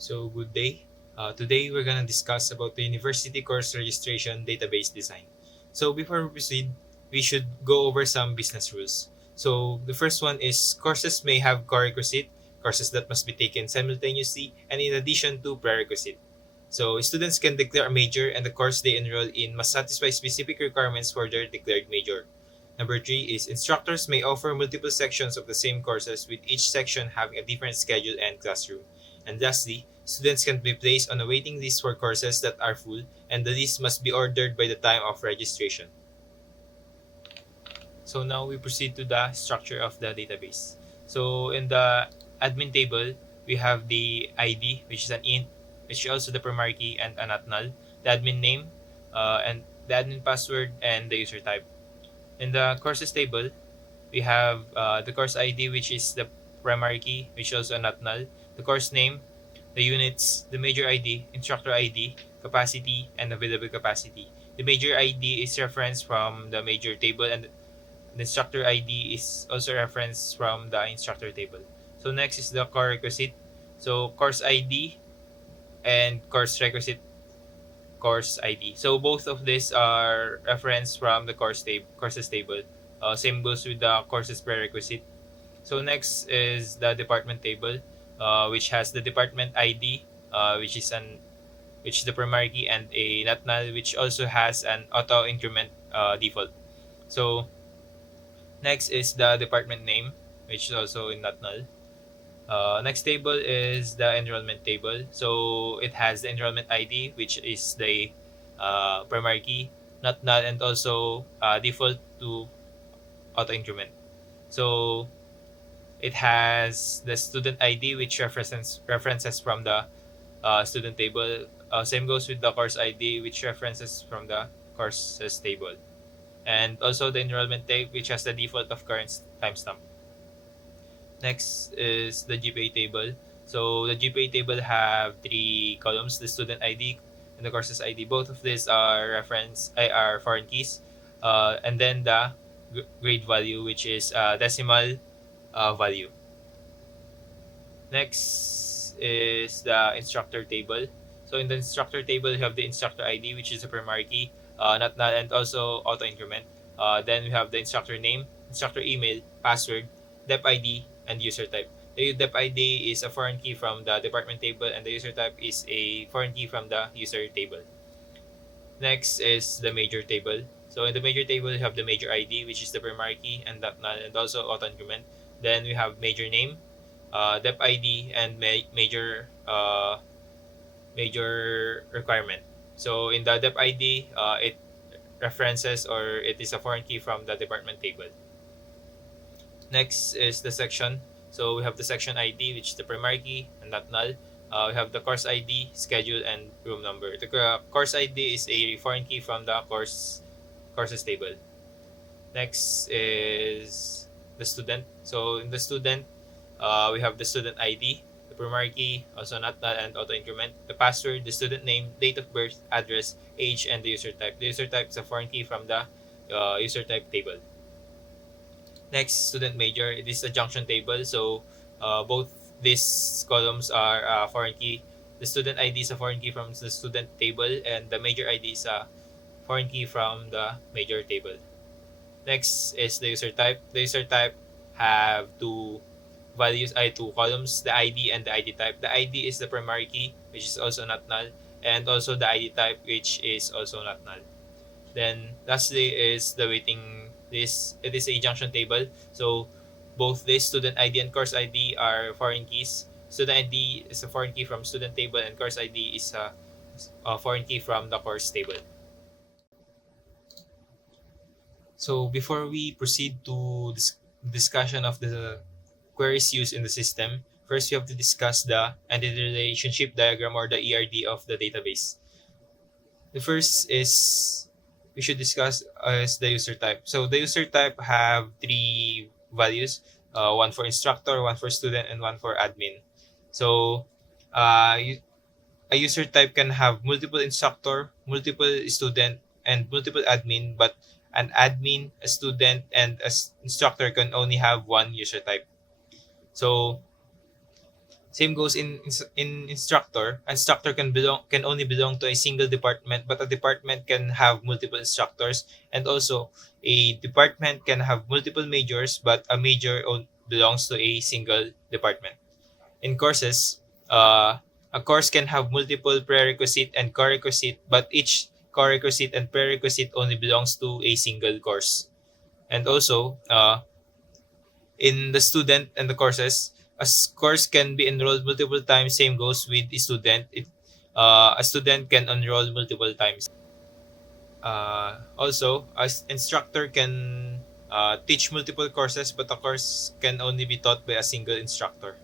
So good day. Today we're gonna discuss about the university course registration database design. So before we proceed, we should go over some business rules. So the first one is courses may have prerequisite, courses that must be taken simultaneously and in addition to prerequisite. So students can declare a major and the course they enroll in must satisfy specific requirements for their declared major. Number three is instructors may offer multiple sections of the same courses with each section having a different schedule and classroom. And lastly, students can be placed on a waiting list for courses that are full, and the list must be ordered by the time of registration. So now we proceed to the structure of the database. So in the admin table, we have the ID, which is an int, which is also the primary key and a not null, the admin name, and the admin password, and the user type. In the courses table, we have the course ID, which is the primary key, which is also not null, the course name, the units, the major ID, instructor ID, capacity, and available capacity. The major ID is referenced from the major table, and the instructor ID is also referenced from the instructor table. So next is the core requisite. So course ID and course requisite course ID. So both of these are referenced from the courses table. Same goes with the courses prerequisite. So next is the department table, which has the department ID, which is the primary key, and a not null, which also has an auto increment default. So next is the department name, which is also in not null. Next table is the enrollment table. So it has the enrollment ID, which is the primary key, not null, and also default to auto increment. So it has the student ID, which references from the student table. Same goes with the course ID, which references from the courses table. And also the enrollment type, which has the default of current timestamp. Next is the GPA table. So the GPA table have three columns: the student ID and the courses ID. Both of these are foreign keys, and then the grade value, which is decimal value. Next is the instructor table. So in the instructor table, you have the instructor ID, which is a primary key, not null, and also auto increment. Then we have the instructor name, instructor email, password, dep ID, and user type. The dep ID is a foreign key from the department table, and the user type is a foreign key from the user table. Next is the major table. So in the major table, you have the major ID, which is the primary key, and that null, and also auto increment. Then we have major name, dep ID, and major requirement. So in the dep ID, it references, or it is a foreign key from the department table. Next is the section. So we have the section ID, which is the primary key and not null. We have the course ID, schedule, and room number. The course ID is a foreign key from the courses table. Next is the student. So in the student, we have the student ID, the primary key, also not null, and auto increment. The password, the student name, date of birth, address, age, and the user type. The user type is a foreign key from the user type table. Next, student major. It is a junction table. So both these columns are foreign key. The student ID is a foreign key from the student table, and the major ID is a foreign key from the major table. Next is the user type. The user type have two columns, the ID and the ID type. The ID is the primary key, which is also not null, and also the ID type, which is also not null. Then lastly is the waiting list. It is a junction table. So both this student ID and course ID are foreign keys. Student ID is a foreign key from student table, and course ID is a foreign key from the course table. So before we proceed to this discussion of the queries used in the system, first we have to discuss the entity relationship diagram, or the ERD of the database. The first is we should discuss is the user type. So the user type have three values: one for instructor, one for student, and one for admin. So a user type can have multiple instructor, multiple student, and multiple admin, but an admin, a student, and instructor can only have one user type. So Same goes in instructor. Instructor can only belong to a single department, but a department can have multiple instructors, and also a department can have multiple majors, but a belongs to a single department. In courses, a course can have multiple prerequisite and co-requisite, but each co-requisite and prerequisite only belongs to a single course. And also, in the student and the courses, course can be enrolled multiple times. Same goes with the student. A student can enroll multiple times. Also, as instructor can teach multiple courses, but a course can only be taught by a single instructor.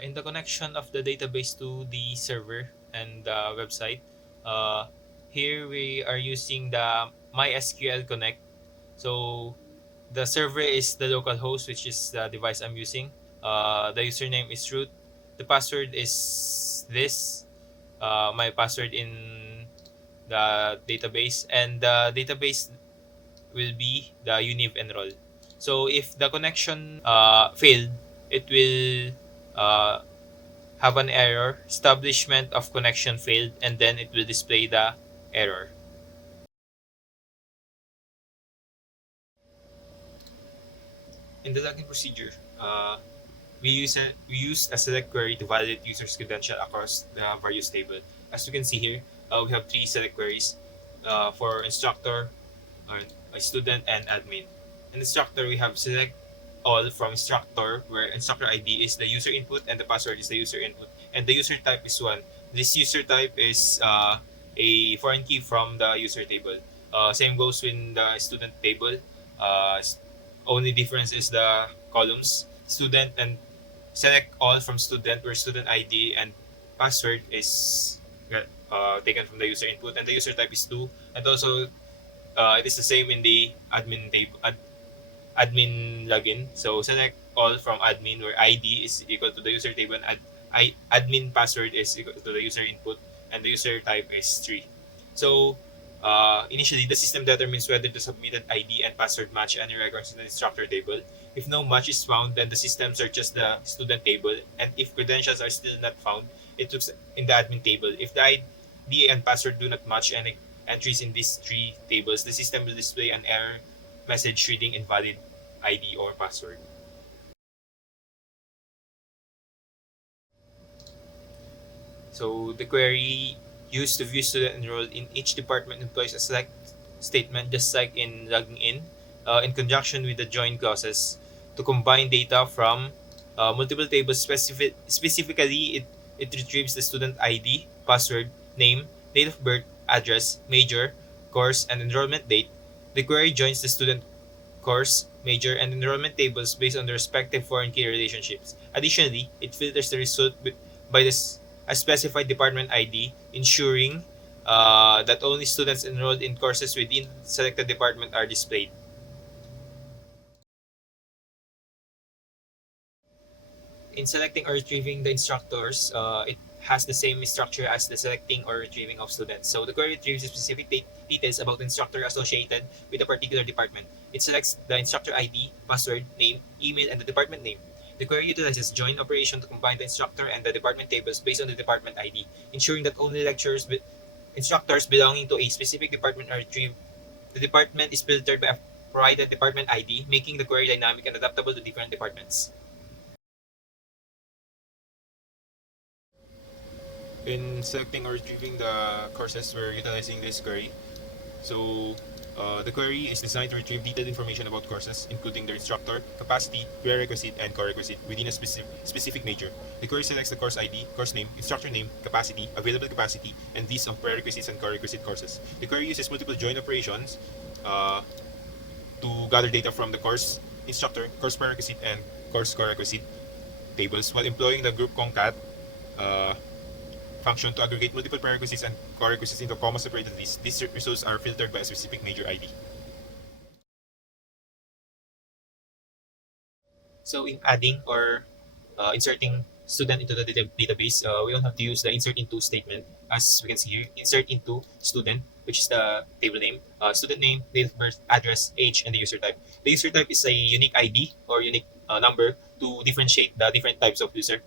In the connection of the database to the server and the website, uh, here we are using the MySQL Connect. So the server is the local host, which is the device I'm using. The username is root. The password is this. My password in the database, and the database will be the univ enroll. So if the connection failed, it will have an error, establishment of connection failed, and then it will display the error. In the login procedure, we use a select query to validate user's credential across the various table. As you can see here, we have three select queries for instructor, a student, and admin. In instructor, we have select all from instructor, where instructor ID is the user input and the password is the user input, and the user type is one. This user type is a foreign key from the user table. Same goes with the student table. Uh, Only difference is the columns. Student and select all from student, where student ID and password is taken from the user input, and the user type is two. And also, it is the same in the admin login. So select all from admin, where ID is equal to the user table, and admin password is equal to the user input, and the user type is three. So initially, the system determines whether the submitted ID and password match any records in the instructor table. If no match is found, then the system searches the student table, and if credentials are still not found, it looks in the admin table. If the ID and password do not match any entries in these three tables, the system will display an error message reading invalid ID or password. So the query used to view student enrolled in each department employs a select statement, just like in logging in conjunction with the join clauses. to combine data from multiple tables. Specifically, it retrieves the student ID, password, name, date of birth, address, major, course, and enrollment date. The query joins the student course, major, and enrollment tables based on the respective foreign key relationships. Additionally, it filters the result by a specified department ID, ensuring that only students enrolled in courses within selected department are displayed. In selecting or retrieving the instructors, it has the same structure as the selecting or retrieving of students. So the query retrieves specific details about the instructor associated with a particular department. It selects the instructor ID, password, name, email, and the department name. The query utilizes join operation to combine the instructor and the department tables based on the department ID, ensuring that only instructors belonging to a specific department are retrieved. The department is filtered by a provided department ID, making the query dynamic and adaptable to different departments. In selecting or retrieving the courses, we're utilizing this query. So the query is designed to retrieve detailed information about courses, including their instructor, capacity, prerequisite, and core-requisite within a specific major. The query selects the course ID, course name, instructor name, capacity, available capacity, and list of prerequisites and core-requisite courses. The query uses multiple join operations to gather data from the course instructor, course prerequisite, and course core-requisite tables while employing the group concat uh, function to aggregate multiple prerequisites and core-requisites into a comma-separated list. These results are filtered by a specific major ID. So in adding or inserting student into the database, we don't have to use the insert into statement. As we can see here, insert into student, which is the table name, student name, date of birth, address, age, and the user type. The user type is a unique ID or unique number to differentiate the different types of user.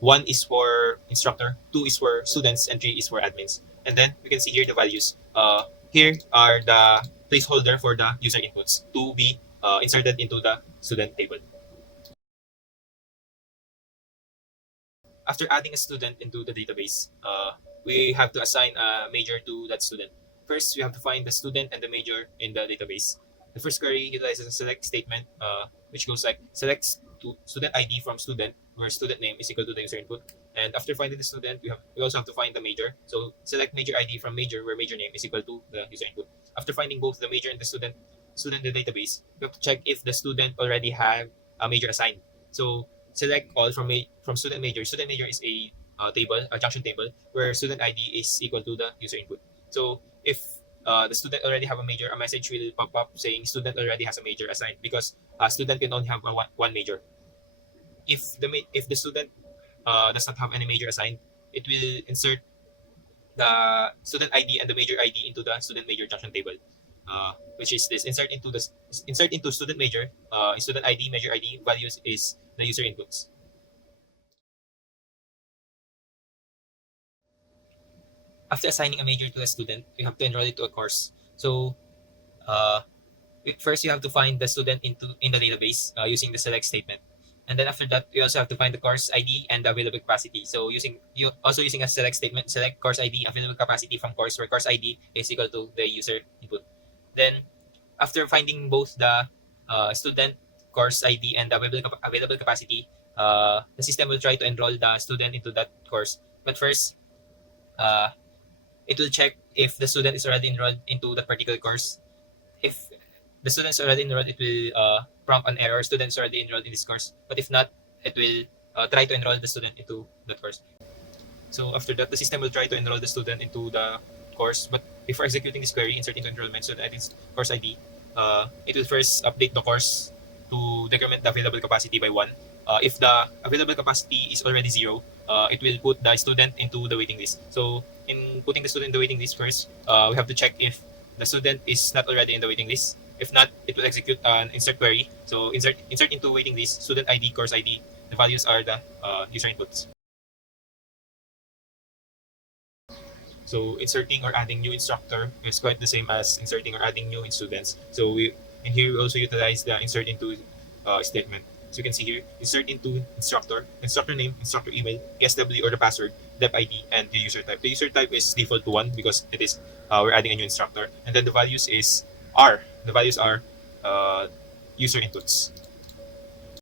One is for instructor, two is for students, and three is for admins. And then we can see here the values. Here are the placeholder for the user inputs to be inserted into the student table. After adding a student into the database, we have to assign a major to that student. First, we have to find the student and the major in the database. The first query utilizes a select statement, which goes like select student ID from student, where student name is equal to the user input. And after finding the student, we also have to find the major. So select major ID from major, where major name is equal to the user input. After finding both the major and the student in the database, we have to check if the student already have a major assigned. So select all from student major. Student major is a table, a junction table, where student ID is equal to the user input. So if the student already have a major, a message will pop up saying student already has a major assigned because student can only have one major. If the student does not have any major assigned, it will insert the student ID and the major ID into the student major junction table, which is this insert into student major, student ID, major ID values is the user inputs. After assigning a major to a student, you have to enroll it to a course. So uh, first you have to find the student in the database using the select statement. And then after that, you also have to find the course ID and the available capacity. So using a select statement, select course ID, available capacity from course, where course ID is equal to the user input. Then after finding both the student, course ID, and the available capacity, the system will try to enroll the student into that course. But first, uh, it will check if the student is already enrolled into that particular course. If the student is already enrolled, it will prompt an error, students already enrolled in this course. But if not, it will try to enroll the student into that course. So after that, the system will try to enroll the student into the course. But before executing this query, insert into enrollment student its course ID, it will first update the course to decrement the available capacity by 1. If the available capacity is already 0, it will put the student into the waiting list. So in putting the student in the waiting list first, we have to check if the student is not already in the waiting list. If not, it will execute an insert query. So insert into waiting list, student ID, course ID. The values are the user inputs. So inserting or adding new instructor is quite the same as inserting or adding new students. So in here we also utilize the insert into statement. So you can see here, insert into instructor name, instructor email, SW or the password, dep ID, and the user type. The user type is default to 1 because it is we're adding a new instructor. And then the values is R. The values are user inputs.